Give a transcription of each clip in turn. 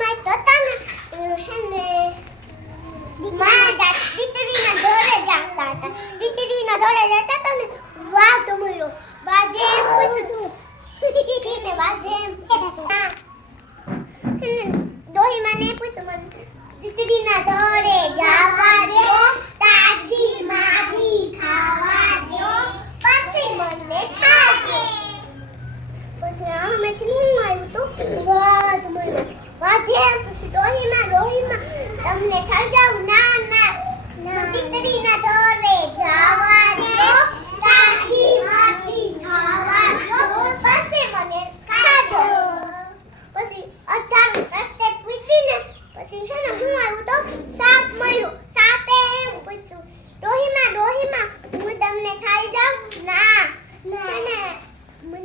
માં જતા ને હેને માં દીકરીના ઘરે જતા હતા. દીકરીના ઘરે જતા હતા ને વાઘ મળ્યો. વાઘે પૂછ્યું ને વાઘે ડોહી મને પૂછ્યું દીકરીના ઘરે જવા દે તાજી માજી ખાવા દો પછી મને ખાજે. પછી આમાંથી હું આવ્યું તો વાઘ મળ્યો. વાઘે પછી ડોહીમાં તમને થઈ જાવ ના દીકરીના ઘરે જવા દો તાજી માજી ખાવા દો પછી મને ખાજો. પછી 18 રસ્તે પૂછીને પછી છે ને હું આવ્યું તો સાપ મળ્યો. સાપે એમ પૂછ્યું ડોહીમાં હું તમને ખાઈ જાઉં ના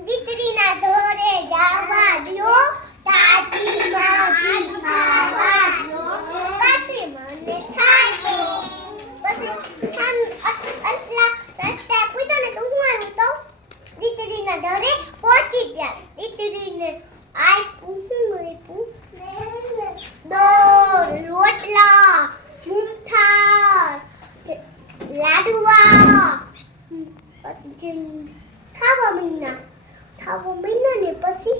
દીકરીના ઘરે જવા દો તાજી માજી ખાવા દો પછી મને ખાજે. પછી આટલા રસ્તે પૂછ્યો ને તો હું આવ્યું તો દીકરીના ઘરે પહોંચી ગયા. દીકરીને રોટલા મૂંગઠાર લાડવા પછી ખાવા મહિના ને પછી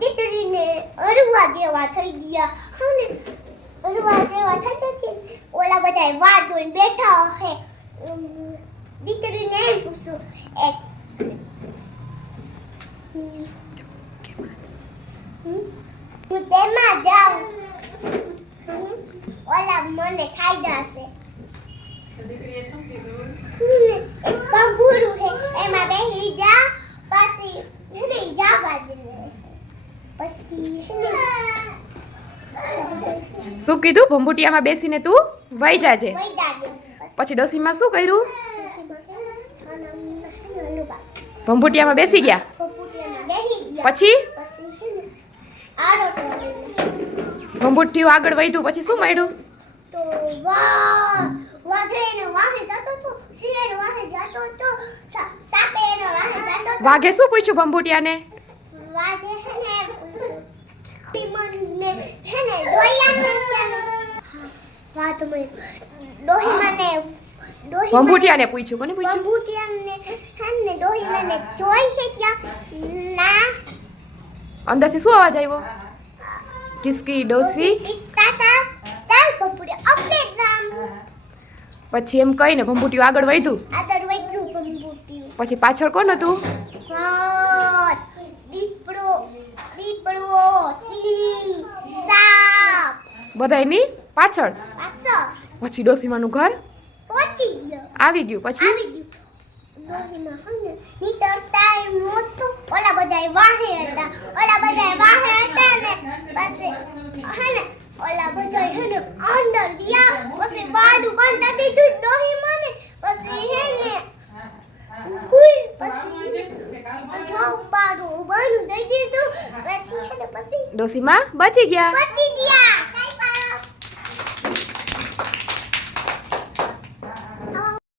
દીકરીને અરવા જેવા થઈ ગયા. હા અરવા જેવા થતા છે ઓલા બધા વાત જોઈને બેઠા હે. દીકરીને એમ પૂછ્યું હું તેમાં જાઉં ઓલા મને ખાઈ જશે. દીકરીએ શું કીધું? એક બંબુરું હે એમાં બેહી જા પછી એને જવા દે. પછી શું કીધું? ભંભૂટિયામાં બેસીને તું વઈ જાજે. વઈ જાજે. પછી ડોસીમાં શું કર્યું? ભંભૂટિયામાં બેસી ગયા. પછી ભંભૂટિયું આગળ વધ્યું પછી શું મળ્યું? તો વાઘે શું પૂછ્યું ભંભૂટિયાને? ભંભૂટિયાને પૂછ્યું. કોને પૂછ્યું? અંદરથી શું અવાજ આવ્યો? કિસકી ડોસી. પછી એમ કહીને ભંભૂટિયું આગળ વધ્યું. પછી પાછળ કોણ હતું? બધાયની પાછળ. પછી ડોસીમાનું ઘર આવી ગયું. પછી ઓલા બધા વાહે હતા ને પછી ઓલા બધા અંદર ગયા. પછી બાડું બંધ દીધું ડોહીમાં ને પછી બાડું બંધ દઈ દીધું. પછી ડોસીમાં બચી ગયા.